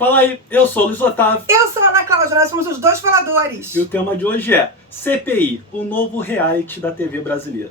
Fala aí, eu sou o Luiz Otávio. Eu sou a Ana Cláudia, nós somos os dois faladores. E o tema de hoje é CPI, o novo reality da TV brasileira.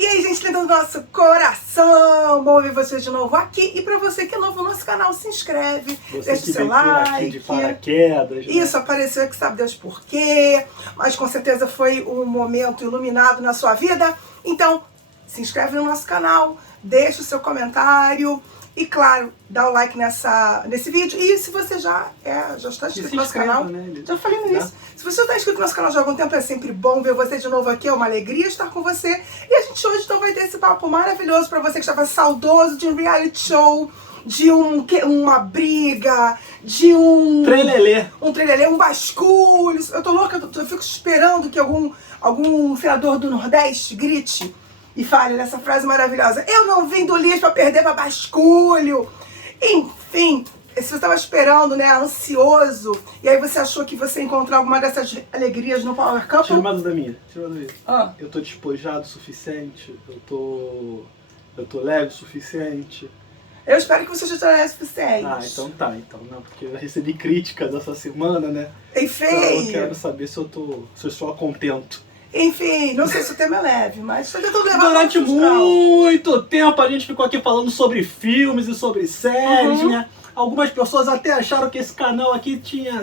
E aí, gente, lindo do nosso coração, bom ver vocês de novo aqui. E pra você que é novo no nosso canal, se inscreve, Você deixa que o seu veio por aqui like. de paraquedas. Né? Isso, apareceu que sabe Deus por quê, mas com certeza foi um momento iluminado na sua vida. Então, se inscreve no nosso canal, deixa o seu comentário e, claro, dá o like nesse vídeo. E se você já está inscrito no nosso canal, né? já falei nisso. Se você está inscrito no nosso canal já há algum tempo, é sempre bom ver você de novo aqui, é uma alegria estar com você. E a gente hoje então vai ter esse papo maravilhoso para você que estava saudoso de um reality show, de uma briga, de um trelelê, um basculho. Eu tô louca, eu fico esperando que algum senador do Nordeste grite e fale nessa frase maravilhosa: eu não vim do lixo pra perder pra basculho. Enfim, se você estava esperando, né, ansioso, e aí você achou que você ia encontrar alguma dessas alegrias no Power Couple? Tira uma dúvida minha. Ah. Eu tô despojado o suficiente? Eu tô leve o suficiente? Eu espero que você já tenha o suficiente. Ah, então tá. Então, não, porque eu recebi críticas essa semana, né? Enfim. Então eu quero saber se eu estou contento. Enfim, não sei se o tema é leve, mas estou tentando levar Durante muito tempo a gente ficou aqui falando sobre filmes e sobre séries, né? Algumas pessoas até acharam que esse canal aqui tinha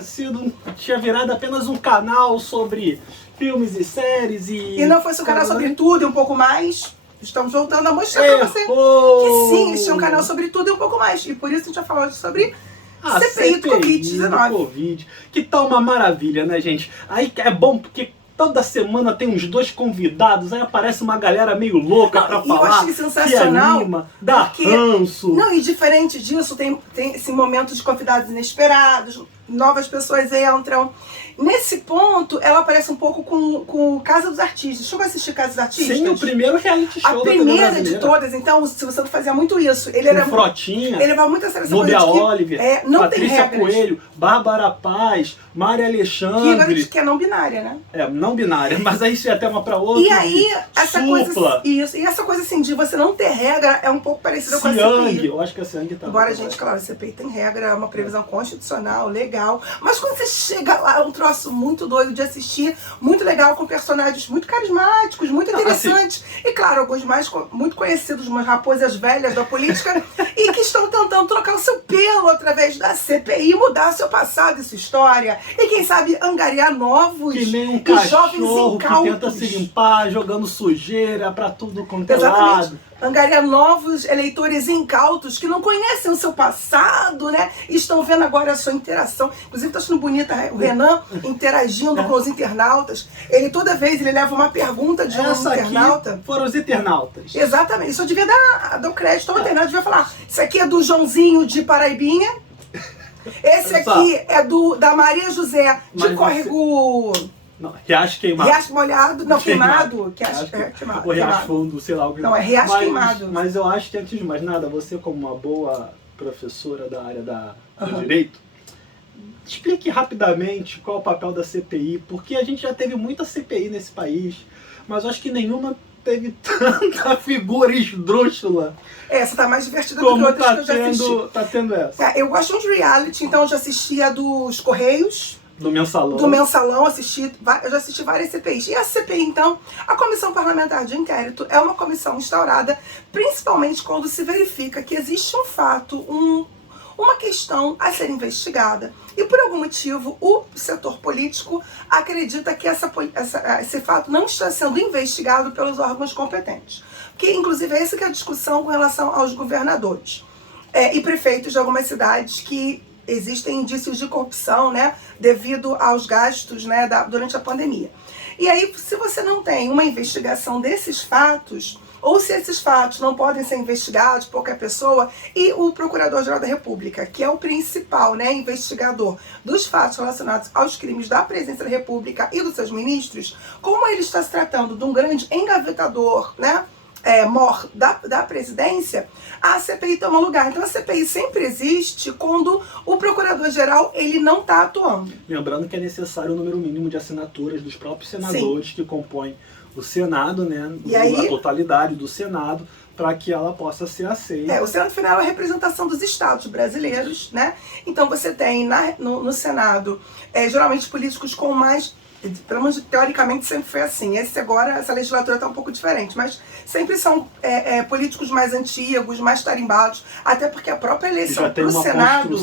virado apenas um canal sobre filmes e séries e não fosse um canal sobre tudo e um pouco mais. Estamos voltando a mostrar pra você que sim, este é um canal sobre tudo e um pouco mais. E por isso a gente vai falar sobre CPI do Covid-19. Que tá uma maravilha, né, gente? Aí é bom porque toda semana tem uns dois convidados, aí aparece uma galera meio louca pra falar, eu achei sensacional, que anima, dá ranço. Não, e diferente disso, tem esse momento de convidados inesperados, novas pessoas entram. Nesse ponto, ela aparece um pouco com Casa dos Artistas. Chegou a assistir Casa dos Artistas? Sim, o primeiro reality show a primeira de todas, então, se você não fazia muito isso. Ele era Frotinha, ele levava muito a sério essa Nubia coisa de que, Oliver, não Patrícia tem regras. Coelho, Bárbara Paz, Maria Alexandre. Que é não binária, né? Não binária, mas aí isso é até uma pra outra. E aí, essa Supla. coisa. E essa coisa assim, de você não ter regra é um pouco parecida com a CPI. Eu acho que a Siang tá. Embora, gente, claro, a CPI tem regra, é uma previsão constitucional, legal. Mas quando você chega lá, é um troço muito doido de assistir, muito legal, com personagens muito carismáticos, muito interessantes. E claro, alguns muito conhecidos, umas raposas velhas da política, e que estão tentando trocar o seu pelo através da CPI, mudar seu passado e sua história. E quem sabe angariar novos que nem um e jovens cachorro incautos. que tenta se limpar, jogando sujeira pra tudo quanto é lado. Angariar novos eleitores incautos que não conhecem o seu passado, né? E estão vendo agora a sua interação. Inclusive, tá achando bonita o Renan interagindo com os internautas. Toda vez ele leva uma pergunta de um internauta. Aqui foram os internautas. Exatamente. Isso eu devia dar o crédito ao internauta. Devia falar: isso aqui é do Joãozinho de Paraibinha. Esse aqui é da Maria José de Córrego. Não, Riacho Queimado. Riacho Molhado, não, Queimado. Ou Riacho Fundo, sei lá. Não, é Riacho Queimado. Mas eu acho que, antes de mais nada, você, como uma boa professora da área do direito, explique rapidamente qual é o papel da CPI, porque a gente já teve muita CPI nesse país, mas eu acho que nenhuma teve tanta figura esdrúxula. Essa tá mais divertida do que outras que eu já assisti. Tá tendo essa. Eu gosto de reality, então eu já assisti a dos Correios. Do Mensalão. Do Mensalão, eu já assisti várias CPIs. E a CPI, então, a Comissão Parlamentar de Inquérito é uma comissão instaurada principalmente quando se verifica que existe um fato, uma questão a ser investigada. E por algum motivo, o setor político acredita que esse fato não está sendo investigado pelos órgãos competentes. Que, inclusive, essa que é a discussão com relação aos governadores e prefeitos de algumas cidades que existem indícios de corrupção, né, devido aos gastos, né, durante a pandemia. E aí, se você não tem uma investigação desses fatos, ou se esses fatos não podem ser investigados por qualquer pessoa, e o Procurador-Geral da República, que é o principal, né, investigador dos fatos relacionados aos crimes da Presidência da República e dos seus ministros, como ele está se tratando de um grande engavetador, né, mor da presidência, a CPI toma lugar. Então a CPI sempre existe quando o procurador-geral ele não está atuando. Lembrando que é necessário o número mínimo de assinaturas dos próprios senadores que compõem o Senado, né? E aí, a totalidade do Senado, para que ela possa ser aceita. O Senado final é a representação dos estados brasileiros, né? Então você tem no Senado, geralmente políticos com mais, pelo menos teoricamente sempre foi assim. Essa legislatura está um pouco diferente, mas sempre são políticos mais antigos, mais tarimbados, até porque a própria eleição para o Senado,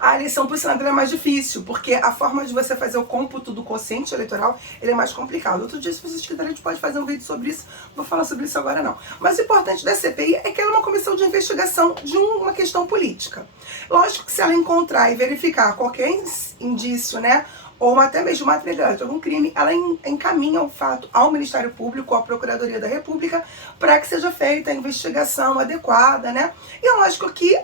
a eleição para o Senado é mais difícil, porque a forma de você fazer o cômputo do quociente eleitoral ele é mais complicado. Outro dia, se vocês quiserem, a gente pode fazer um vídeo sobre isso, não vou falar sobre isso agora não. Mas o importante da CPI é que ela é uma comissão de investigação de uma questão política. Lógico que se ela encontrar e verificar qualquer indício, né, ou até mesmo materialidade de algum crime, ela encaminha o fato ao Ministério Público, à Procuradoria da República, para que seja feita a investigação adequada, né? E é lógico que,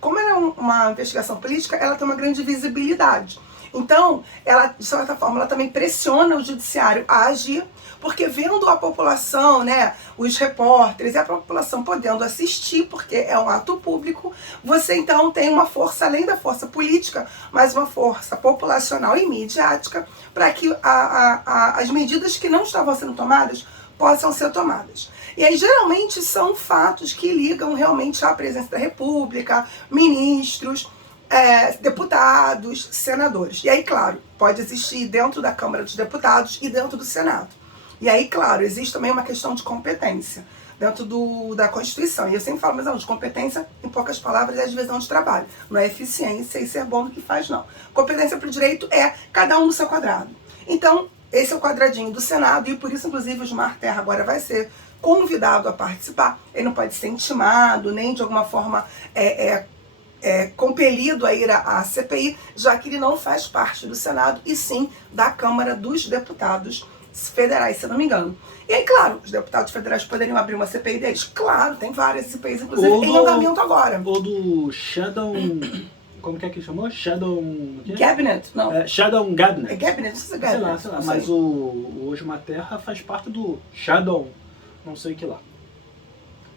como ela é uma investigação política, ela tem uma grande visibilidade. Então, ela, de certa forma, ela também pressiona o judiciário a agir, porque vendo a população, né, os repórteres e a população podendo assistir, porque é um ato público, você então tem uma força, além da força política, mas uma força populacional e midiática, para que as medidas que não estavam sendo tomadas possam ser tomadas. E aí, geralmente, são fatos que ligam realmente à presença da República, ministros, deputados, senadores. E aí, claro, pode existir dentro da Câmara dos Deputados e dentro do Senado. E aí, claro, existe também uma questão de competência dentro da Constituição. E eu sempre falo, mas não, de competência, em poucas palavras, é a divisão de trabalho. Não é eficiência e ser bom no que faz, não. Competência para o direito é cada um no seu quadrado. Então, esse é o quadradinho do Senado e por isso, inclusive, o Gilmar Terra agora vai ser convidado a participar. Ele não pode ser intimado, nem de alguma forma compelido a ir à CPI, já que ele não faz parte do Senado e sim da Câmara dos Deputados Federais, se eu não me engano. E aí, claro, os deputados federais poderiam abrir uma CPI deles? Claro, tem várias CPIs, inclusive em andamento agora. Ou do Shadow... Como que é que chamou? Shadow... Cabinet? Não. Shadow Cabinet. É Cabinet? Não sei se é Cabinet. Sei lá. Mas o Gilmar Terra faz parte do Shadow... Não sei o que lá.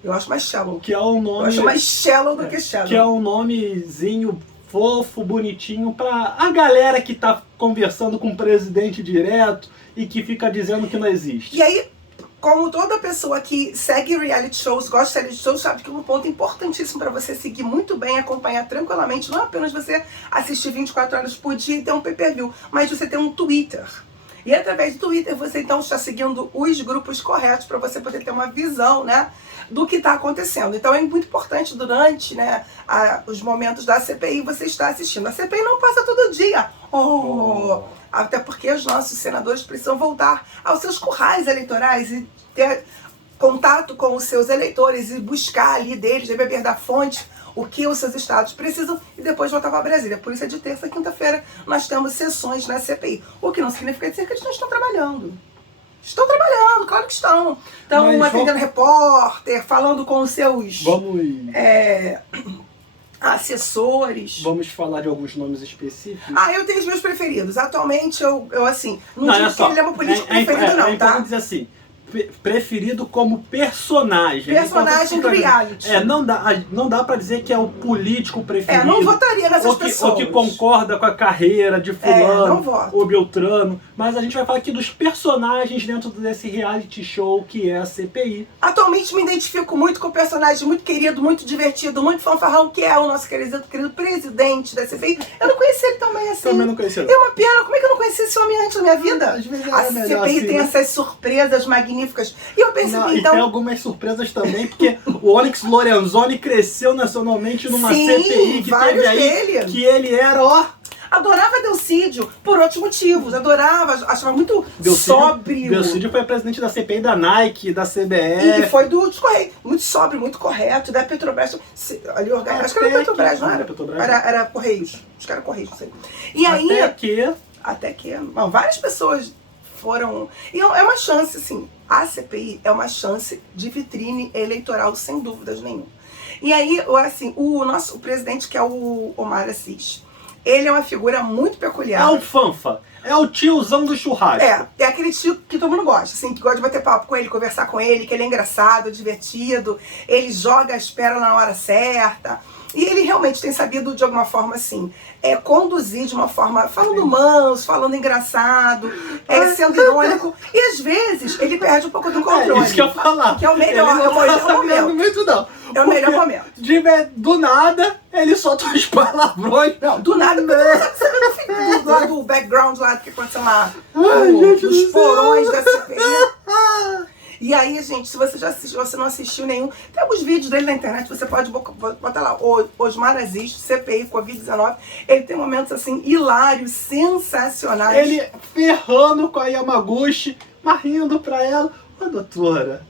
Eu acho mais shallow. Que é um nome... Eu acho mais shallow do que shallow. Que é um nomezinho fofo, bonitinho, pra a galera que tá conversando com o presidente direto e que fica dizendo que não existe. E aí, como toda pessoa que segue reality shows, gosta de reality shows, sabe que um ponto importantíssimo para você seguir muito bem, acompanhar tranquilamente, não é apenas você assistir 24 horas por dia e ter um pay-per-view, mas você ter um Twitter. E através do Twitter você então está seguindo os grupos corretos para você poder ter uma visão, né, do que está acontecendo. Então é muito importante durante, né, os momentos da CPI você estar assistindo. A CPI não passa todo dia. Até porque os nossos senadores precisam voltar aos seus currais eleitorais e ter contato com os seus eleitores e buscar ali deles, e beber da fonte o que os seus estados precisam e depois voltar para Brasília. Por isso é de terça a quinta-feira nós temos sessões na CPI. O que não significa dizer que eles não estão trabalhando. Estão trabalhando, claro que estão. Estão atendendo repórter, falando com os seus assessores. Vamos falar de alguns nomes específicos? Eu tenho os meus preferidos. Atualmente, eu assim, não digo que ele é uma político preferido, não, tá? Vamos dizer assim, preferido como personagem. Personagem do reality. Não dá pra dizer que é o político preferido. Não votaria nessas pessoas. Ou que concorda com a carreira de fulano ou Beltrano. Mas a gente vai falar aqui dos personagens dentro desse reality show que é a CPI. Atualmente me identifico muito com o personagem muito querido, muito divertido, muito fanfarrão, que é o nosso querido presidente da CPI. Eu não conheci ele tão bem assim. Também não conheci ele. É uma pena, como é que eu não conheci esse homem antes na minha vida? Às vezes a CPI tem essas surpresas magníficas. E eu percebi, então... E tem algumas surpresas também, porque o Onyx Lorenzoni cresceu nacionalmente numa CPI que teve aí, que ele era, Adorava Delcídio por outros motivos. Adorava, achava muito sóbrio. Delcídio foi presidente da CPI da Nike, da CBF. E foi dos Correios. Muito sóbrio, muito correto. Da Petrobras. Acho que era Petrobras, não era? Era Correios. Acho que era Correios, não sei. E aí... Até que... Não, várias pessoas foram... E é uma chance, assim... A CPI é uma chance de vitrine eleitoral, sem dúvidas nenhuma. E aí, assim, o presidente, que é o Omar Aziz, Ele é uma figura muito É peculiar. o fanfa. É o tiozão do churrasco. É aquele tipo que todo mundo gosta, assim, que gosta de bater papo com ele, conversar com ele, que ele é engraçado, divertido, ele joga as pérolas na hora certa. E ele realmente tem sabido, de alguma forma, assim, conduzir de uma forma, falando manso, falando engraçado, sendo irônico. E às vezes ele perde um pouco do controle. Isso que eu ia falar. Que é o melhor, Ele não é o melhor tá sabendo momento. muito, não. É o melhor momento. Do nada, ele solta uns palavrões. Não, do nada, porque tu não sabe saber do lado do background lá do que aconteceu lá. Gente Os do porões céu. da CPI. E aí, gente, se você já assistiu, você não assistiu nenhum, tem alguns vídeos dele na internet, você pode botar lá, Osmar Aziz, CPI, Covid-19. Ele tem momentos, assim, hilários, sensacionais. Ele ferrando com a Yamaguchi, mas rindo pra ela. Ô, doutora,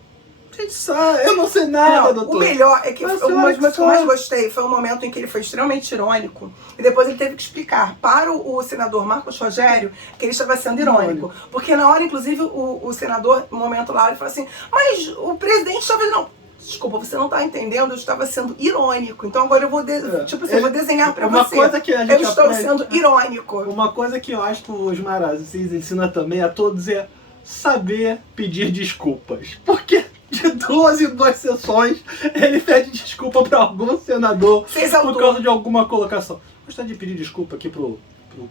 a gente sabe, eu não sei nada, Não, doutora. o melhor é que Mas o momento que eu senhora mais que gostei foi um momento em que ele foi extremamente irônico e depois ele teve que explicar para o senador Marcos Rogério que ele estava sendo irônico. Porque na hora, inclusive, o senador, no momento lá, ele falou assim, mas o presidente estava... Não, desculpa, você não está entendendo, eu estava sendo irônico. Então agora eu vou, eu vou desenhar para você. Coisa que a gente eu estou sendo irônico. Uma coisa que eu acho que o Osmar Aziz ensina também a todos é saber pedir desculpas. Porque de 12 em 2 sessões ele pede desculpa para algum senador por causa de alguma colocação. Gostaria de pedir desculpa aqui pro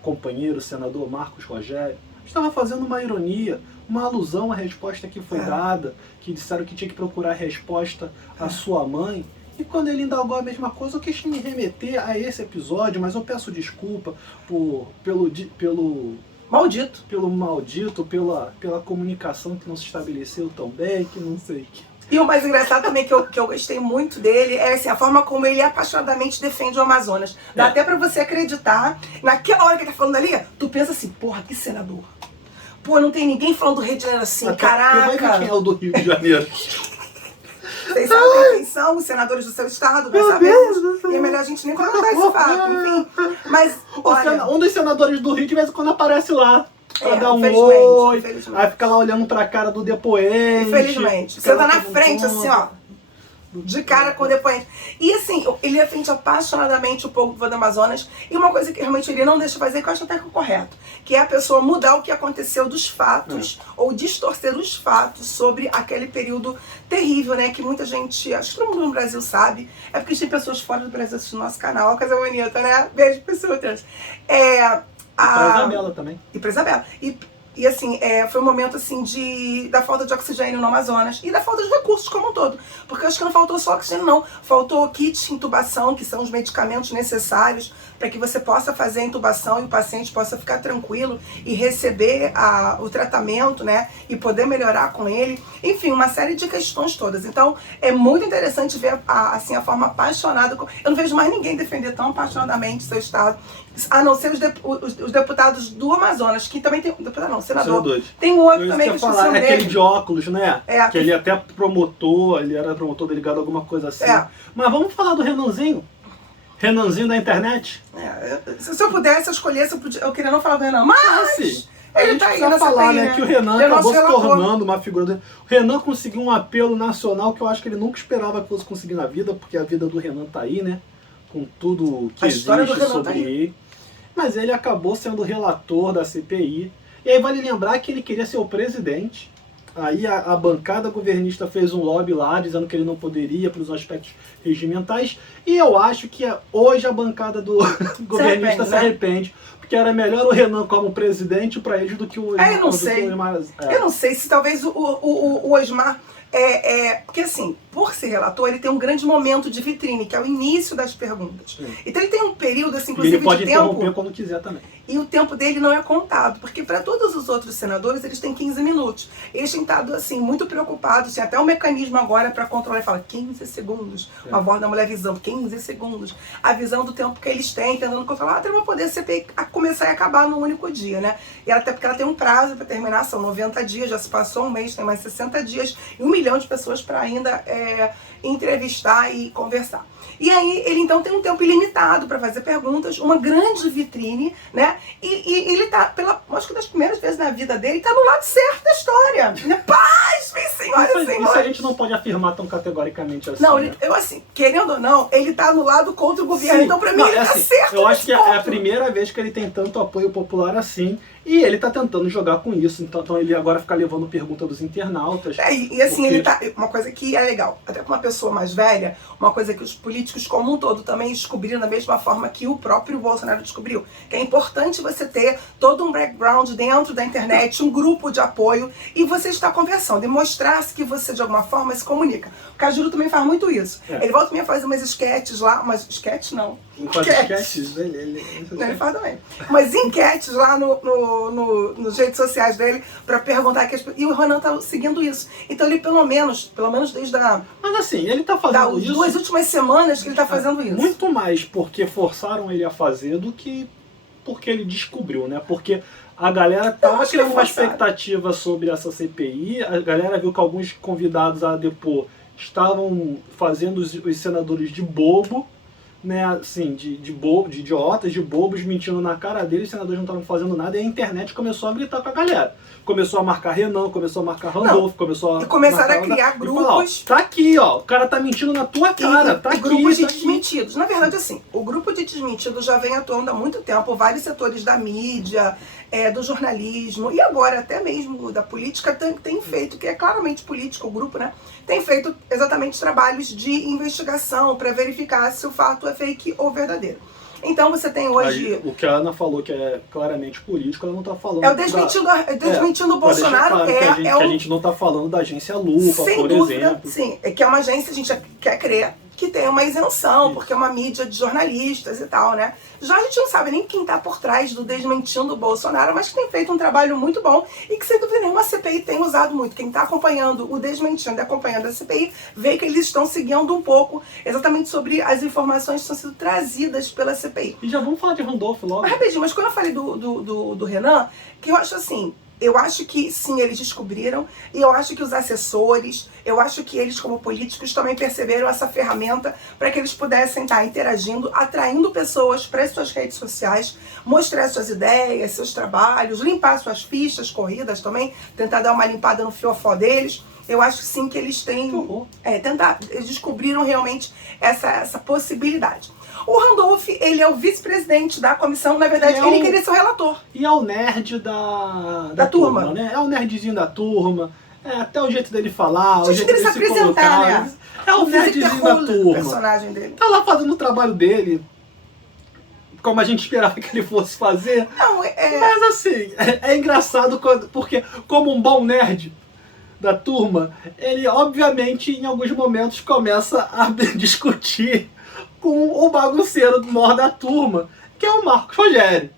companheiro senador Marcos Rogério. Estava fazendo uma ironia, uma alusão à resposta que foi dada, que disseram que tinha que procurar resposta à sua mãe. E quando ele indagou a mesma coisa, eu quis me remeter a esse episódio, mas eu peço desculpa pelo maldito, pela comunicação que não se estabeleceu tão bem, que não sei o que. E o mais engraçado também que eu gostei muito dele é assim, a forma como ele apaixonadamente defende o Amazonas. Dá até pra você acreditar, naquela hora que ele tá falando ali, tu pensa assim, porra, que senador. Pô, não tem ninguém falando do Rio de Janeiro assim, caraca. Vai ver quem é o do Rio de Janeiro. Vocês sabem quem são os senadores do seu estado, nós sabemos. E é melhor a gente nem comentar esse fato, enfim. Mas, olha... Um dos senadores do Rio de vez em quando aparece lá. Pra dar um oi, aí fica lá olhando pra cara do depoente. Infelizmente. Você tá na frente, assim, ó. De cara com o depoente. E assim, ele defende apaixonadamente o povo do Amazonas. E uma coisa que realmente ele não deixa fazer, que eu acho até que é correto, que é a pessoa mudar o que aconteceu dos fatos, ou distorcer os fatos sobre aquele período terrível, né? Que muita gente, acho que todo mundo no Brasil sabe. É porque tem pessoas fora do Brasil assistindo nosso canal. Coisa bonita, né? Beijo para as outras. E pra Isabela também. E pra Isabela. E assim, foi um momento assim da falta de oxigênio no Amazonas e da falta de recursos como um todo. Porque eu acho que não faltou só oxigênio, não. Faltou kit de intubação, que são os medicamentos necessários para que você possa fazer a intubação e o paciente possa ficar tranquilo e receber o tratamento, né? E poder melhorar com ele. Enfim, uma série de questões todas. Então, é muito interessante ver assim, a forma apaixonada. Eu não vejo mais ninguém defender tão apaixonadamente seu estado, a não ser os deputados do Amazonas, que também tem... Deputado não, senador. Tem um outro também que eu esqueci o nome dele. Aquele de óculos, né? Que ele até ele era promotor delegado, alguma coisa assim. Mas vamos falar do Renanzinho? Renanzinho da internet? Se eu pudesse, eu escolhesse, eu queria não falar do Renan, mas... Ele tá aí nessa falar, CPI, né? Que o Renan acabou se tornando uma figura... O Renan conseguiu um apelo nacional que eu acho que ele nunca esperava que fosse conseguir na vida, porque a vida do Renan tá aí, né? Com tudo que existe sobre ele. Mas ele acabou sendo relator da CPI. E aí vale lembrar que ele queria ser o presidente. Aí a bancada governista fez um lobby lá, dizendo que ele não poderia pelos aspectos regimentais. E eu acho que hoje a bancada do governista se arrepende. Porque era melhor o Renan como presidente para eles do que o Osmar. Eu não sei. Eu não sei se talvez o Osmar... porque assim, por ser relator, ele tem um grande momento de vitrine, que é o início das perguntas. Então ele tem um período, assim, inclusive, de tempo... Ele pode interromper quando quiser também. E o tempo dele não é contado, porque para todos os outros senadores, eles têm 15 minutos. Eles têm estado, assim, muito preocupados, tem até um mecanismo agora para controlar, ele fala 15 segundos, uma voz da mulher visão, 15 segundos, a visão do tempo que eles têm, tentando controlar, até para poder a CPI começar e acabar num único dia, né? E até porque ela tem um prazo para terminar, são 90 dias, já se passou um mês, tem mais 60 dias, e 1 milhão de pessoas para ainda entrevistar e conversar. E aí ele então tem um tempo ilimitado para fazer perguntas, uma grande vitrine, né? E ele tá, acho que das primeiras vezes na vida dele, tá no lado certo da história. Paz, vem senhoras e senhores. Isso a gente não pode afirmar tão categoricamente assim. Não, né? eu assim, querendo ou não, ele tá no lado contra o governo. Sim. Então, pra mim, Não, ele tá assim, certo. eu acho que ponto. é a primeira vez que ele tem tanto apoio popular assim. E ele tá tentando jogar com isso. Então ele agora fica levando pergunta dos internautas. E assim, porque... ele tá. Uma coisa que é legal, até com uma pessoa mais velha, uma coisa que os políticos como um todo também descobriram da mesma forma que o próprio Bolsonaro descobriu. Que é importante você ter todo um background dentro da internet, um grupo de apoio, e você está conversando, e mostrar-se que você de alguma forma se comunica. O Cajuru também faz muito isso. Ele volta e meia faz umas sketches lá, umas sketches não. Não faz sketches, ele faz também. Mas enquetes lá nos redes sociais dele pra perguntar que e o Renan tá seguindo isso. Então ele pelo menos desde Mas assim, ele tá fazendo isso. 2 últimas semanas que ele tá fazendo isso. Muito mais porque forçaram ele a fazer do que porque ele descobriu, né? Porque a galera tava criando uma expectativa sobre essa CPI, a galera viu que alguns convidados a depor estavam fazendo os senadores de bobo, né, assim, de bobo, de idiotas, de bobos, mentindo na cara deles, os senadores não estavam fazendo nada, e a internet começou a gritar com a galera. Começou a marcar Renan, começou a marcar Randolph, começou a... E começaram a criar grupos... Falar, ó, tá aqui, ó, o cara tá mentindo na tua cara, tá aqui, grupos de tá desmentidos. Na verdade, assim, o grupo de desmentidos já vem atuando há muito tempo, vários setores da mídia, do jornalismo, e agora até mesmo da política tem feito, que é claramente político o grupo, né? Tem feito exatamente trabalhos de investigação para verificar se o fato é fake ou verdadeiro. Então você tem hoje... Aí, o que a Ana falou que é claramente político, ela não tá falando... É o desmentindo o Bolsonaro. Que a gente não tá falando da agência Lupa, sem por dúvida, exemplo. Sim, é que é uma agência, a gente quer crer que tem uma isenção, porque é uma mídia de jornalistas e tal, né? Já a gente não sabe nem quem tá por trás do desmentindo o Bolsonaro, mas que tem feito um trabalho muito bom e que, sem dúvida nenhuma, a CPI tem usado muito. Quem tá acompanhando o desmentindo e acompanhando a CPI, vê que eles estão seguindo um pouco exatamente sobre as informações que estão sendo trazidas pela CPI. E já vamos falar de Randolph logo. Mas rapidinho, mas quando eu falei do Renan, que eu acho assim... Eu acho que sim, eles descobriram, e eu acho que os assessores, eu acho que eles como políticos também perceberam essa ferramenta para que eles pudessem estar interagindo, atraindo pessoas para as suas redes sociais, mostrar suas ideias, seus trabalhos, limpar suas fichas corridas também, tentar dar uma limpada no fiofó deles. Eu acho sim que eles têm... eles descobriram realmente essa possibilidade. O Randolph, ele é o vice-presidente da comissão, na verdade, ele queria ser o relator. E é o nerd da turma, né? É o nerdzinho da turma, até o jeito dele falar, o jeito dele se colocar. Né? É o nerdzinho da turma. O personagem dele. Tá lá fazendo o trabalho dele, como a gente esperava que ele fosse fazer. Não, Mas assim, é engraçado porque como um bom nerd da turma, ele obviamente em alguns momentos começa a discutir com o bagunceiro maior da turma, que é o Marcos Rogério.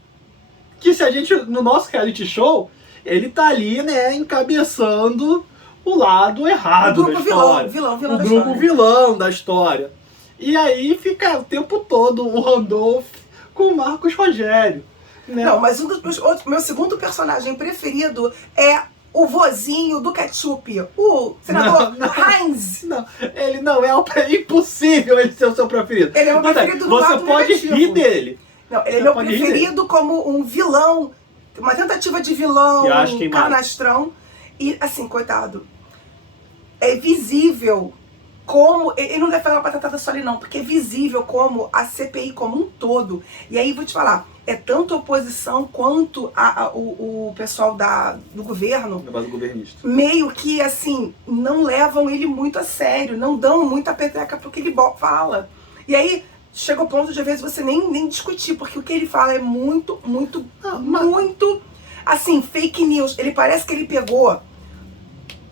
Que se a gente, no nosso reality show, ele tá ali, né, encabeçando o lado errado da história. O grupo vilão da história. E aí fica o tempo todo o Randolph com o Marcos Rogério. Né? Não, mas meu segundo personagem preferido é o vozinho do ketchup, o senador Heinz. Não, ele não é impossível ele ser o seu preferido. Ele é o preferido do lado Você pode negativo. rir dele. Não, ele é meu preferido como um vilão, uma tentativa de vilão, um canastrão. E assim, coitado, é visível como... Ele não deve fazer uma batatada só ali não, porque é visível como a CPI como um todo. E aí, vou te falar, é tanto a oposição quanto o pessoal do governo, do governista, meio que, assim, não levam ele muito a sério, não dão muita peteca pro que ele fala. E aí, chega ao ponto de, às vezes, você nem discutir, porque o que ele fala é muito, assim, fake news. Ele parece que ele pegou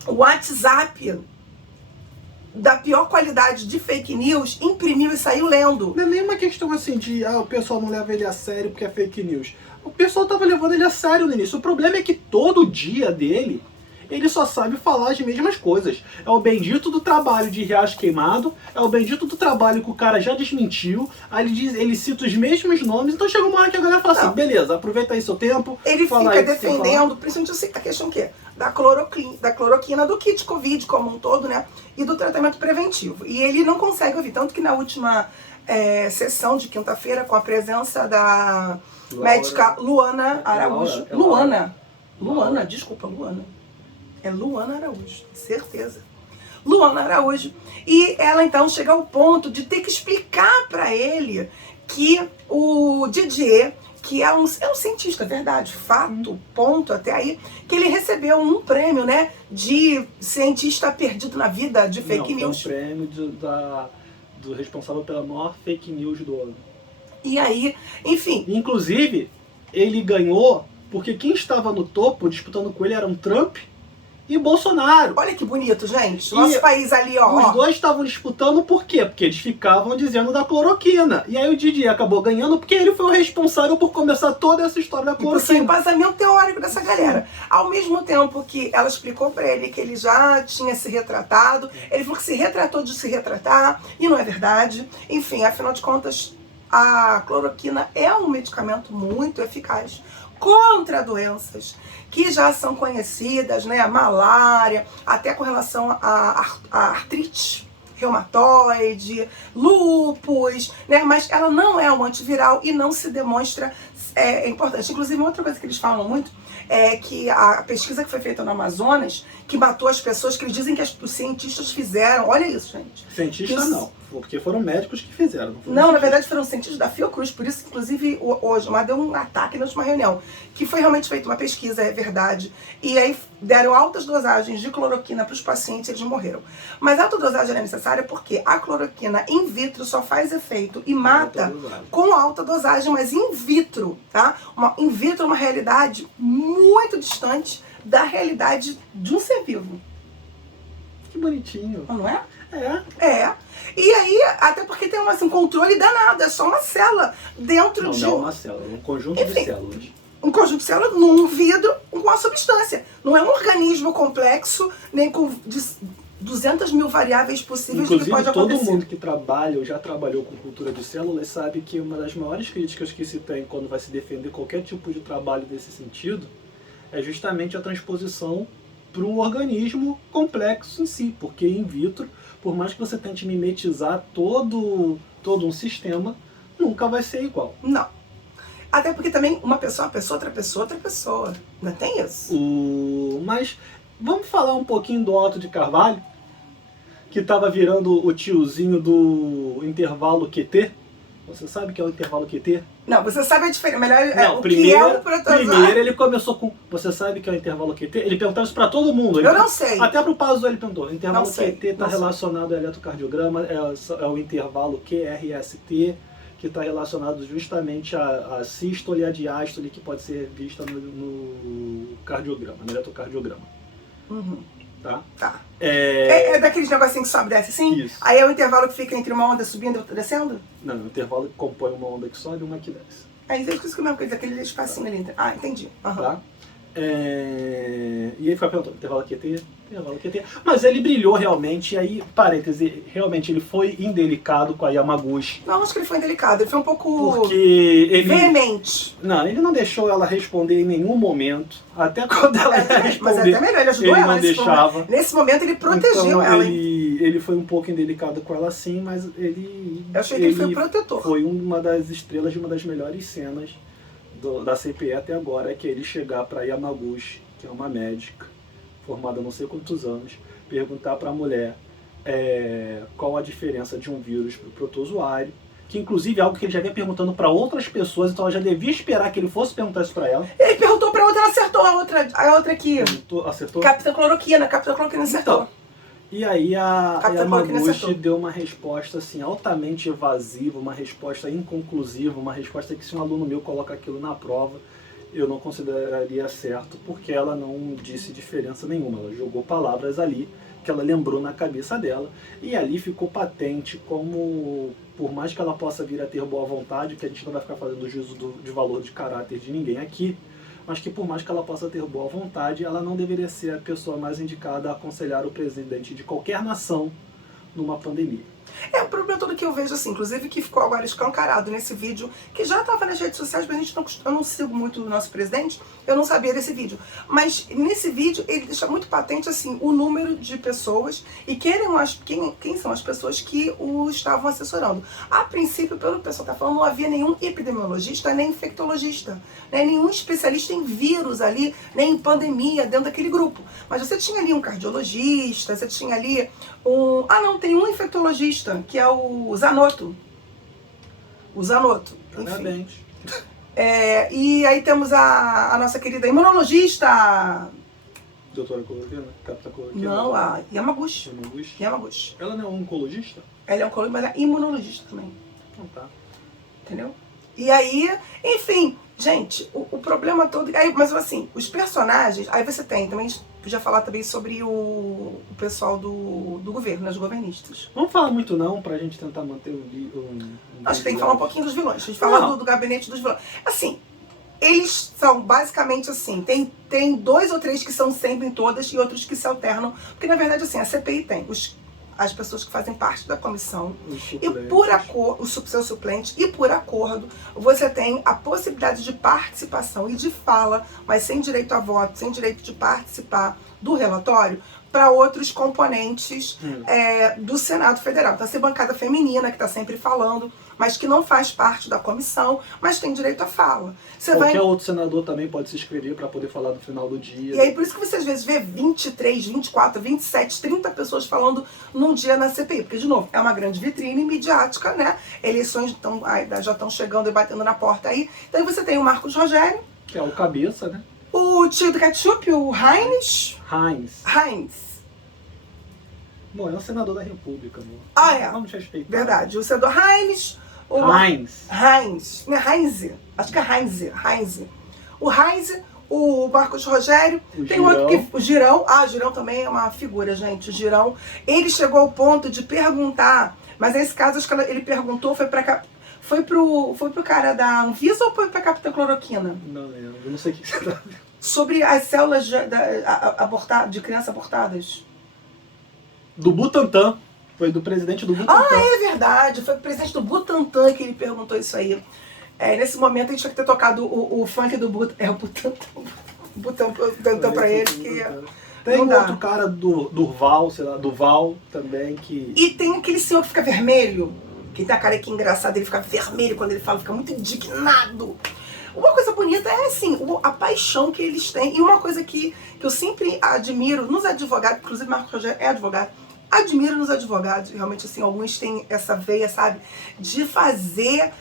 o WhatsApp da pior qualidade de fake news, imprimiu e saiu lendo. Não é nenhuma questão assim de o pessoal não leva ele a sério porque é fake news. O pessoal tava levando ele a sério no início. O problema é que todo dia dele, ele só sabe falar as mesmas coisas. É o bendito do trabalho de Riacho Queimado, é o bendito do trabalho que o cara já desmentiu, aí ele cita os mesmos nomes, então chega uma hora que a galera fala assim, beleza, aproveita aí seu tempo. Ele fica defendendo, principalmente a questão o quê? Da cloroquina, do kit Covid como um todo, né? E do tratamento preventivo. E ele não consegue ouvir, tanto que na última sessão de quinta-feira, com a presença da médica Luana Araújo. Luana, desculpa, Luana. É Luana Araújo, certeza. Luana Araújo. E ela então chega ao ponto de ter que explicar para ele que o Didier, que é um cientista, verdade, fato, ponto, até aí, que ele recebeu um prêmio, né, de cientista perdido na vida, de fake news. Foi um prêmio do responsável pela maior fake news do ano. E aí, enfim. Inclusive, ele ganhou porque quem estava no topo disputando com ele eram Trump e Bolsonaro. Olha que bonito, gente. Nosso país ali, ó. Os dois estavam disputando por quê? Porque eles ficavam dizendo da cloroquina. E aí o Didier acabou ganhando porque ele foi o responsável por começar toda essa história da cloroquina. E por ser embasamento teórico dessa galera. Ao mesmo tempo que ela explicou pra ele que ele já tinha se retratado, ele falou que se retratou de se retratar, e não é verdade. Enfim, afinal de contas, a cloroquina é um medicamento muito eficaz contra doenças que já são conhecidas, né? A malária, até com relação à artrite reumatoide, lúpus, né? Mas ela não é um antiviral e não se demonstra importante. Inclusive, uma outra coisa que eles falam muito é que a pesquisa que foi feita no Amazonas, que matou as pessoas, que eles dizem que os cientistas fizeram, olha isso, gente. Cientistas não, porque foram médicos que fizeram. Não, na verdade foram cientistas da Fiocruz, por isso que inclusive hoje deu um ataque na última reunião, que foi realmente feita uma pesquisa, é verdade, e aí deram altas dosagens de cloroquina para os pacientes e eles morreram. Mas a alta dosagem é necessária porque a cloroquina in vitro só faz efeito e mata com alta dosagem, mas in vitro, tá? In vitro é uma realidade muito distante da realidade de um ser vivo. Que bonitinho. Não é? É. E aí, até porque tem um controle danado, é só uma célula dentro de... Não é uma célula, é um conjunto de células. Um conjunto de células num vidro com uma substância. Não é um organismo complexo, nem com 200 mil variáveis possíveis. Inclusive, que pode acontecer. Todo mundo que trabalha ou já trabalhou com cultura de células sabe que uma das maiores críticas que se tem quando vai se defender qualquer tipo de trabalho desse sentido é justamente a transposição para um organismo complexo em si, porque in vitro, por mais que você tente mimetizar todo um sistema, nunca vai ser igual. Não. Até porque também uma pessoa, outra pessoa. Não tem isso? Mas vamos falar um pouquinho do Otto de Carvalho, que estava virando o tiozinho do intervalo QT. Você sabe o que é o intervalo QT? Não, você sabe a diferença. Melhor não, que é o protozoário. Primeiro ele começou com... Você sabe o que é o intervalo QT? Ele perguntava isso para todo mundo. Eu não sei. Até pro Pazuello ele perguntou. O intervalo QT está relacionado ao eletrocardiograma, é o intervalo QRST, que está relacionado justamente à sístole e à diástole, que pode ser vista no cardiograma, no eletrocardiograma. Uhum. Tá? É daqueles negocinhos que sobe e desce assim? Isso. Aí é o intervalo que fica entre uma onda subindo e outra descendo? Não, o intervalo que compõe uma onda que sobe e uma que desce. Aí é isso que mesmo, aquele espacinho ali. Ah, entendi. Uhum. Tá? E aí fica perguntando, intervalo QT. Mas ele brilhou realmente, e aí, parêntese, realmente ele foi indelicado com a Yamaguchi. Não, acho que ele foi indelicado, ele foi um pouco porque ele, veemente. Não, ele não deixou ela responder em nenhum momento. Até quando ela ia responder, mas até melhor, ele ajudou ela não deixava. Momento. Nesse momento ele protegeu ela. Ele foi um pouco indelicado com ela sim, mas ele... Eu achei que ele foi protetor. Foi uma das estrelas de uma das melhores cenas da CPI até agora, é que ele chegar para Yamaguchi, que é uma médica, formada há não sei quantos anos, perguntar para a mulher qual a diferença de um vírus para o protozoário, que inclusive é algo que ele já vinha perguntando para outras pessoas, então ela já devia esperar que ele fosse perguntar isso para ela. Ele perguntou para outra, ela acertou a outra aqui. Acertou? Capitã Cloroquina acertou. Então, e aí a Yamaguchi deu uma resposta assim, altamente evasiva, uma resposta inconclusiva, uma resposta que se um aluno meu coloca aquilo na prova, eu não consideraria certo, porque ela não disse diferença nenhuma. Ela jogou palavras ali que ela lembrou na cabeça dela, e ali ficou patente como, por mais que ela possa vir a ter boa vontade, que a gente não vai ficar fazendo juízo de valor de caráter de ninguém aqui, mas que por mais que ela possa ter boa vontade, ela não deveria ser a pessoa mais indicada a aconselhar o presidente de qualquer nação numa pandemia. O problema todo que eu vejo, assim, inclusive que ficou agora escancarado nesse vídeo, que já estava nas redes sociais, mas eu não sigo muito o nosso presidente, eu não sabia desse vídeo. Mas nesse vídeo ele deixa muito patente, assim, o número de pessoas e quem são as pessoas que o estavam assessorando. A princípio, pelo que o pessoal está falando, não havia nenhum epidemiologista, nem infectologista, né, nenhum especialista em vírus ali, nem em pandemia dentro daquele grupo. Mas você tinha ali um cardiologista, você tinha ali tem um infectologista, que é o Zanotto. O Zanotto. Parabéns. E aí temos a nossa querida imunologista. Doutora Coloquina? Capta Coloquina? Não, a Yamaguchi. Yamaguchi. Ela não é oncologista? Ela é oncologista, mas é imunologista também. Não tá. Entendeu? E aí, enfim, gente, o problema todo. Mas assim, os personagens. Aí você tem também. Podia falar também sobre o pessoal do governo, os governistas. Vamos falar muito não, pra gente tentar manter Acho que tem que falar um pouquinho dos vilões. A gente fala do gabinete dos vilões. Assim, eles são basicamente assim, tem 2 ou 3 que são sempre em todas e outros que se alternam. Porque na verdade assim, a CPI tem as pessoas que fazem parte da comissão e por acordo, os seus suplentes, e por acordo você tem a possibilidade de participação e de fala, mas sem direito a voto, sem direito de participar do relatório, para outros componentes do Senado Federal. Então, essa bancada feminina que está sempre falando, mas que não faz parte da comissão, mas tem direito à fala. Qualquer outro senador também pode se inscrever para poder falar no final do dia. E aí, por isso que você às vezes vê 23, 24, 27, 30 pessoas falando num dia na CPI. Porque, de novo, é uma grande vitrine midiática, né? Eleições já estão chegando e batendo na porta aí. Então, aí você tem o Marcos Rogério. Que é o cabeça, né? O tio do ketchup, o Heinz. Bom, é um senador da República, amor. Vamos respeitar. Verdade. O senador Heinz. Heinz. Não é Heinz? Acho que é Heinz. O Heinz, o Marcos Rogério. Tem outro que... O Girão. O Girão também é uma figura, gente. O Girão. Ele chegou ao ponto de perguntar, mas nesse caso, acho que ele perguntou, foi pro cara da Anvisa ou foi pra Capitã Cloroquina? Não lembro, eu não sei o que você tá vendo. Sobre as células de crianças abortadas. Do Butantan. Foi do presidente do Butantan. É verdade. Foi pro presidente do Butantan que ele perguntou isso aí. Nesse momento a gente tinha que ter tocado o funk do Butantan. O Butantan pra ele. Tem outro cara do Durval, sei lá, Duval também que... E tem aquele senhor que fica vermelho. Que tem a cara que engraçada, ele fica vermelho quando ele fala, fica muito indignado. Uma coisa bonita é assim, a paixão que eles têm. E uma coisa que eu sempre admiro nos advogados, inclusive Marcos Rogério é advogado, admiro nos advogados, realmente assim, alguns têm essa veia, sabe, de fazer...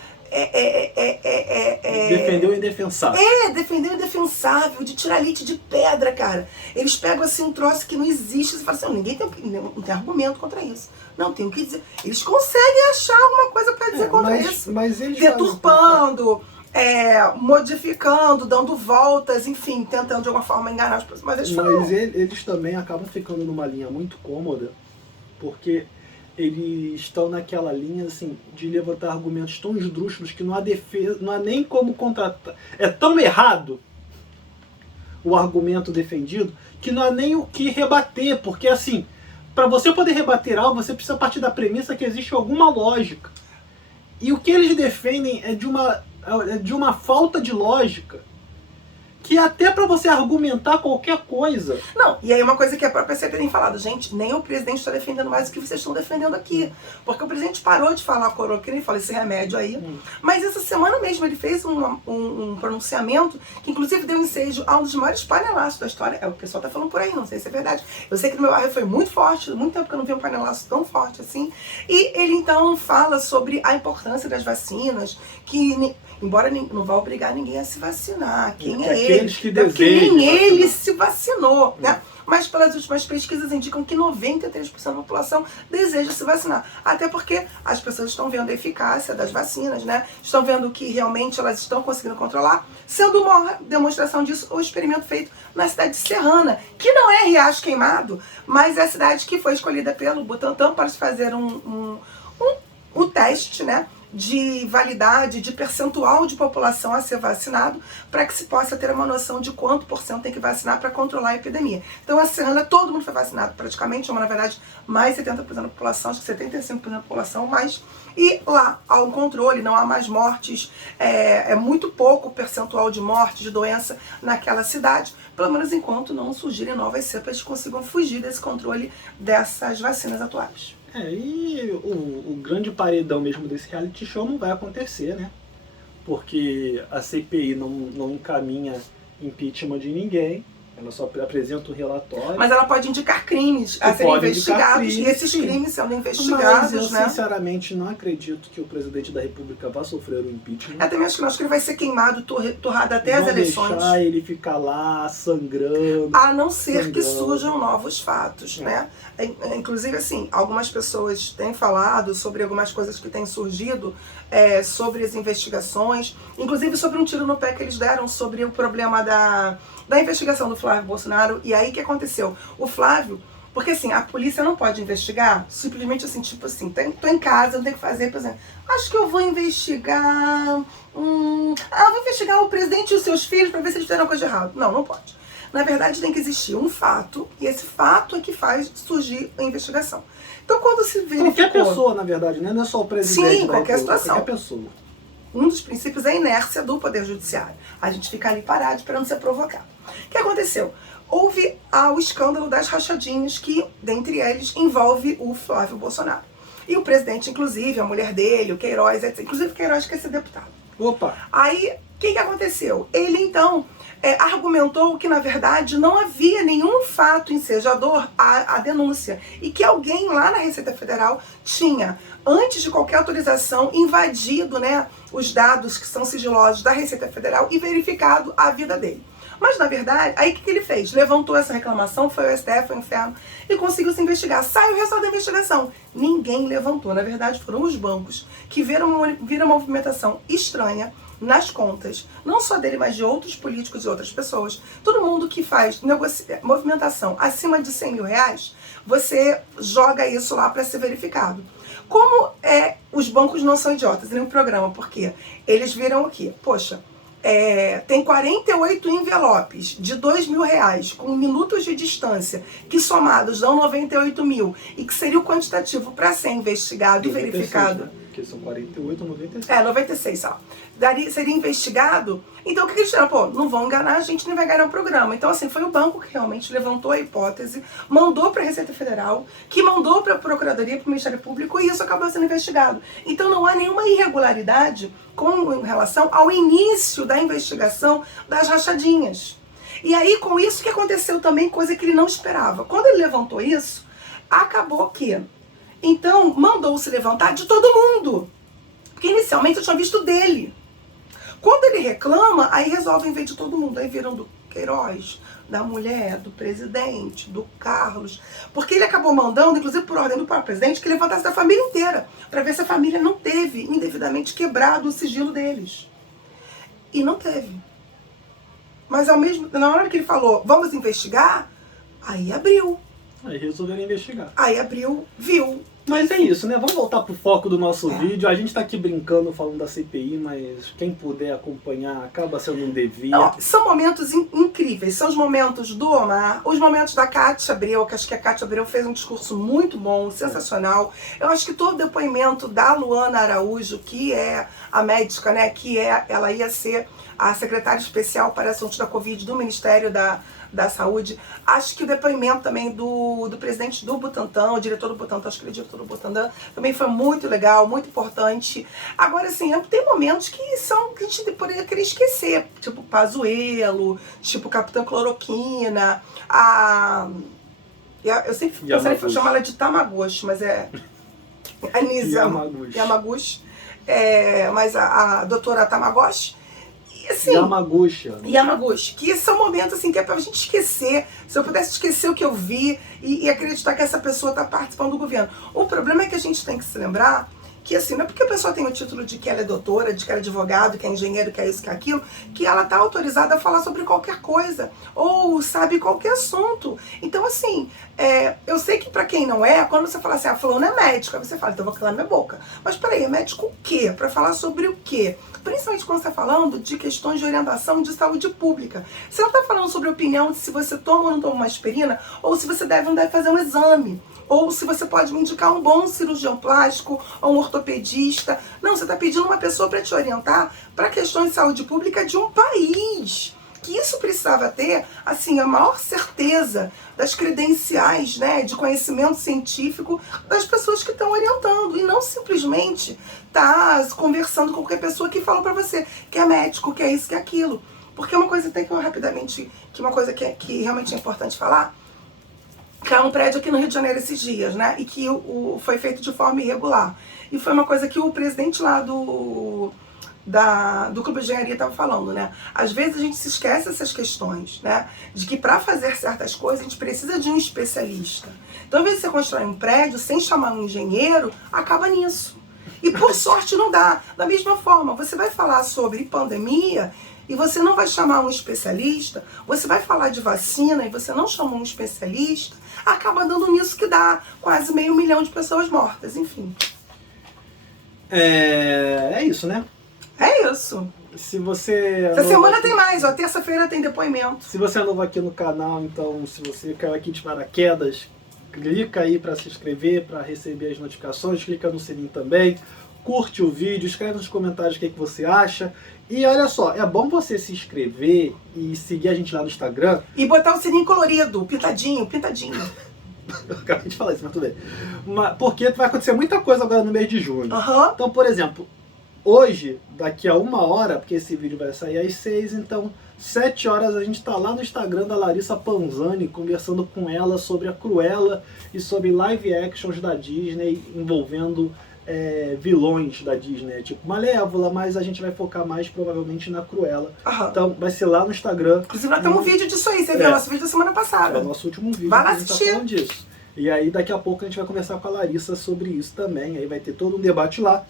defender o indefensável. Defender o indefensável, de tirar leite de pedra, cara. Eles pegam assim um troço que não existe e falam assim, ninguém não tem argumento contra isso. Não tem o que dizer. Eles conseguem achar alguma coisa para dizer contra isso. Mas eles deturpando, modificando, dando voltas, enfim, tentando de alguma forma enganar as pessoas. Mas eles também acabam ficando numa linha muito cômoda, porque eles estão naquela linha assim, de levantar argumentos tão esdrúxulos que não há defesa, não há nem como contratar. É tão errado o argumento defendido que não há nem o que rebater, porque assim, para você poder rebater algo, você precisa partir da premissa que existe alguma lógica. E o que eles defendem é de uma falta de lógica, que até para você argumentar qualquer coisa... Não, e aí uma coisa que a própria CPI tem falado, gente, nem o presidente está defendendo mais o que vocês estão defendendo aqui. Porque o presidente parou de falar a cloroquina e falou esse remédio aí. Mas essa semana mesmo ele fez um pronunciamento que inclusive deu ensejo a um dos maiores panelaços da história. É o que o pessoal tá falando por aí, não sei se é verdade. Eu sei que no meu bairro foi muito forte, muito tempo que eu não vi um panelaço tão forte assim. E ele então fala sobre a importância das vacinas, que... Embora não vá obrigar ninguém a se vacinar. Quem é ele? Que porque nem ele se vacinou, né? Mas pelas últimas pesquisas indicam que 93% da população deseja se vacinar. Até porque as pessoas estão vendo a eficácia das vacinas, né? Estão vendo que realmente elas estão conseguindo controlar. Sendo uma demonstração disso o experimento feito na cidade de Serrana, que não é Riacho Queimado, mas é a cidade que foi escolhida pelo Butantan para se fazer um teste, né? de validade, de percentual de população a ser vacinado, para que se possa ter uma noção de quanto por cento tem que vacinar para controlar a epidemia. Então, essa semana todo mundo foi vacinado praticamente, ou na verdade mais 70% da população, acho que 75% da população, mas e lá há um controle, não há mais mortes, é muito pouco o percentual de morte, de doença naquela cidade, pelo menos enquanto não surgirem novas cepas que consigam fugir desse controle dessas vacinas atuais. E o grande paredão mesmo desse reality show não vai acontecer, né? Porque a CPI não encaminha impeachment de ninguém, ela só apresenta um relatório. Mas ela pode indicar crimes a serem investigados, e esses crimes sendo investigados, mas eu, né? sinceramente, não acredito que o presidente da República vá sofrer o impeachment. Eu também acho que não, acho que ele vai ser queimado, torrado até as eleições. Vão deixar ele ficar lá sangrando. A não ser que surjam novos fatos, né? Inclusive, assim, algumas pessoas têm falado sobre algumas coisas que têm surgido, sobre as investigações, inclusive sobre um tiro no pé que eles deram sobre o problema da investigação do Flávio Bolsonaro. E aí o que aconteceu? O Flávio, porque assim, a polícia não pode investigar simplesmente assim, tipo assim, tô em casa, não tenho o que fazer, por exemplo, acho que eu vou investigar vou investigar o presidente e os seus filhos para ver se eles fizeram coisa de errado. Não pode. Na verdade, tem que existir um fato, e esse fato é que faz surgir a investigação. Então, quando se verificou... Qualquer pessoa, na verdade, né? Não é só o presidente. Sim, qualquer situação. Qualquer pessoa. Um dos princípios é a inércia do Poder Judiciário. A gente fica ali parado esperando ser provocado. O que aconteceu? Houve o escândalo das rachadinhas que, dentre eles, envolve o Flávio Bolsonaro. E o presidente, inclusive, a mulher dele, o Queiroz, etc. Inclusive o Queiroz quer ser deputado. Opa! Aí, o que aconteceu? Ele, então, argumentou que, na verdade, não havia nenhum fato ensejador à denúncia. E que alguém lá na Receita Federal tinha, antes de qualquer autorização, invadido, né, os dados que são sigilosos da Receita Federal e verificado a vida dele. Mas, na verdade, aí o que ele fez? Levantou essa reclamação, foi ao STF, foi ao inferno, e conseguiu se investigar. Sai o resultado da investigação. Ninguém levantou. Na verdade, foram os bancos que viram uma movimentação estranha nas contas, não só dele, mas de outros políticos e outras pessoas. Todo mundo que faz movimentação acima de 100 mil reais, você joga isso lá para ser verificado. Como os bancos não são idiotas, nem o programa, porque eles viram o quê? Poxa, tem 48 envelopes de 2 mil reais com minutos de distância, que somados dão 98 mil, e que seria o quantitativo para ser investigado 96, e verificado. Né? Porque são 48 ou 96. 96, sei lá. Seria investigado. Então o que eles disseram? Pô, não vão enganar a gente, nem vai ganhar o programa. Então, assim, foi o banco que realmente levantou a hipótese, mandou para a Receita Federal, que mandou para a Procuradoria, para o Ministério Público, e isso acabou sendo investigado. Então não há nenhuma irregularidade em relação ao início da investigação das rachadinhas. E aí, com isso, que aconteceu também, coisa que ele não esperava. Quando ele levantou isso, acabou que... Então, mandou-se levantar de todo mundo. Porque inicialmente eu tinha visto dele. Quando ele reclama, aí resolvem ver de todo mundo. Aí viram do Queiroz, da mulher, do presidente, do Carlos. Porque ele acabou mandando, inclusive por ordem do próprio presidente, que levantasse da família inteira, para ver se a família não teve indevidamente quebrado o sigilo deles. E não teve. Mas na hora que ele falou, vamos investigar, aí abriu. Aí resolveram investigar. Aí abriu, viu. Mas é isso, né? Vamos voltar pro foco do nosso vídeo. A gente tá aqui brincando, falando da CPI, mas quem puder acompanhar acaba sendo um dever. São momentos incríveis. São os momentos do Omar, os momentos da Cátia Abreu, que acho que a Cátia Abreu fez um discurso muito bom, sensacional. Eu acho que todo o depoimento da Luana Araújo, que é a médica, né? Ela ia ser a secretária especial para assuntos da Covid do Ministério da Saúde. Acho que o depoimento também do presidente do Butantan, o diretor do Butantan, acho que ele é diretor do Butantan, também foi muito legal, muito importante. Agora, assim, tem momentos que a gente poderia querer esquecer, tipo Pazuello, tipo Capitã Cloroquina, eu sempre gostaria de chamar ela de Tamagotchi, mas é Anísia Yamaguchi, mas a doutora Tamagotchi. Assim, Yamaguchi, que são momentos assim que é pra gente esquecer. Se eu pudesse esquecer o que eu vi e acreditar que essa pessoa está participando do governo. O problema é que a gente tem que se lembrar que assim, não é porque a pessoa tem o título de que ela é doutora, de que ela é advogado, que é engenheiro, que é isso, que é aquilo, que ela tá autorizada a falar sobre qualquer coisa, ou sabe qualquer assunto. Então, assim, eu sei que pra quem não é, quando você fala assim, a fulana é médica, aí você fala, então vou calar minha boca. Mas peraí, é médico o quê? Pra falar sobre o quê? Principalmente quando você está falando de questões de orientação de saúde pública. Você não está falando sobre a opinião de se você toma ou não toma uma aspirina, ou se você deve ou não deve fazer um exame, ou se você pode me indicar um bom cirurgião plástico ou um ortopedista. Não, você está pedindo uma pessoa para te orientar para questões de saúde pública de um país. Que isso precisava ter, assim, a maior certeza das credenciais, né, de conhecimento científico das pessoas que estão orientando, e não simplesmente tá conversando com qualquer pessoa que fala pra você que é médico, que é isso, que é aquilo. Porque uma coisa até que eu rapidamente, que uma coisa que realmente é importante falar, caiu um prédio aqui no Rio de Janeiro esses dias, né, e que foi feito de forma irregular. E foi uma coisa que o presidente lá do Clube de Engenharia estava falando, né? Às vezes a gente se esquece dessas questões, né? De que para fazer certas coisas a gente precisa de um especialista. Então, às vezes você constrói um prédio sem chamar um engenheiro, acaba nisso. E por sorte não dá. Da mesma forma, você vai falar sobre pandemia e você não vai chamar um especialista, você vai falar de vacina e você não chamou um especialista, acaba dando nisso que dá quase 500 mil de pessoas mortas, enfim. É isso, né? É isso. Se você... Essa semana tem mais, ó. Terça-feira tem depoimento. Se você é novo aqui no canal, então, se você caiu aqui de paraquedas, clica aí para se inscrever, para receber as notificações, clica no sininho também, curte o vídeo, escreve nos comentários o que você acha. E olha só, é bom você se inscrever e seguir a gente lá no Instagram. E botar o sininho colorido, pintadinho, pintadinho. Eu acabei de falar isso, mas tudo bem. Porque vai acontecer muita coisa agora no mês de junho. Uhum. Então, por exemplo, hoje, daqui a 1 hora, porque esse vídeo vai sair às 6, então 7 horas a gente está lá no Instagram da Larissa Panzani, conversando com ela sobre a Cruella e sobre live actions da Disney envolvendo vilões da Disney, tipo Malévola, mas a gente vai focar mais provavelmente na Cruella. Uhum. Então vai ser lá no Instagram. Inclusive nós temos um vídeo disso aí, você viu o nosso vídeo da semana passada. É o nosso último vídeo, vai lá que a gente assistir. tá falando disso. E aí daqui a pouco a gente vai conversar com a Larissa sobre isso também, aí vai ter todo um debate lá.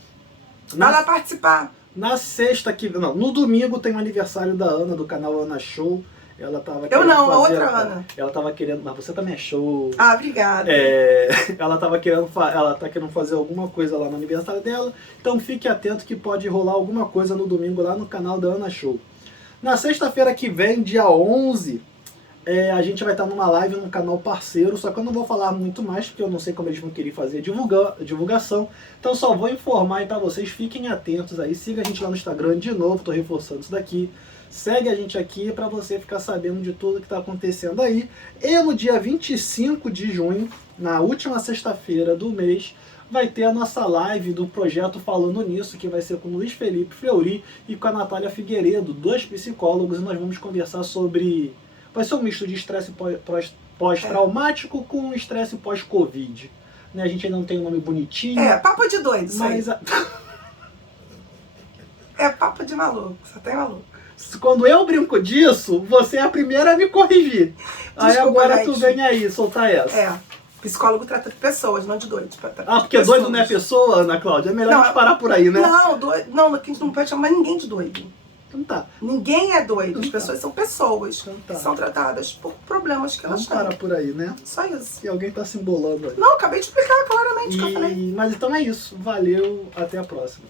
Vai lá participar. Na sexta, no domingo tem o aniversário da Ana, do canal Ana Show. Ela tava Eu não, fazer, a outra Ana. Ela tava querendo, mas você também é show. Ah, obrigada. Ela tá querendo fazer alguma coisa lá no aniversário dela. Então fique atento que pode rolar alguma coisa no domingo lá no canal da Ana Show. Na sexta-feira que vem, dia 11, a gente vai estar numa live no canal parceiro, só que eu não vou falar muito mais, porque eu não sei como eles vão querer fazer divulgação. Então só vou informar aí pra vocês, fiquem atentos aí, siga a gente lá no Instagram de novo, tô reforçando isso daqui. Segue a gente aqui para você ficar sabendo de tudo que está acontecendo aí. E no dia 25 de junho, na última sexta-feira do mês, vai ter a nossa live do projeto Falando Nisso, que vai ser com o Luiz Felipe Fleury e com a Natália Figueiredo, 2 psicólogos, e nós vamos conversar sobre... Vai ser um misto de estresse pós-traumático com estresse pós-Covid. Né? A gente ainda não tem um nome bonitinho. Papo de doido isso mas aí. Papo de maluco, só tem maluco. Quando eu brinco disso, você é a primeira a me corrigir. Desculpa, aí agora gente. Tu vem aí, soltar essa. Psicólogo trata de pessoas, não de doidos. Porque pessoas. Doido não é pessoa, Ana Cláudia? É melhor a gente parar por aí, né? Não, a gente não pode chamar ninguém de doido. Então tá. Ninguém é doido, as pessoas são pessoas que são tratadas por problemas que elas têm. Vamos parar por aí, né? Só isso. E alguém tá se embolando aí. Não, acabei de explicar claramente o que eu falei. Mas então é isso. Valeu, até a próxima.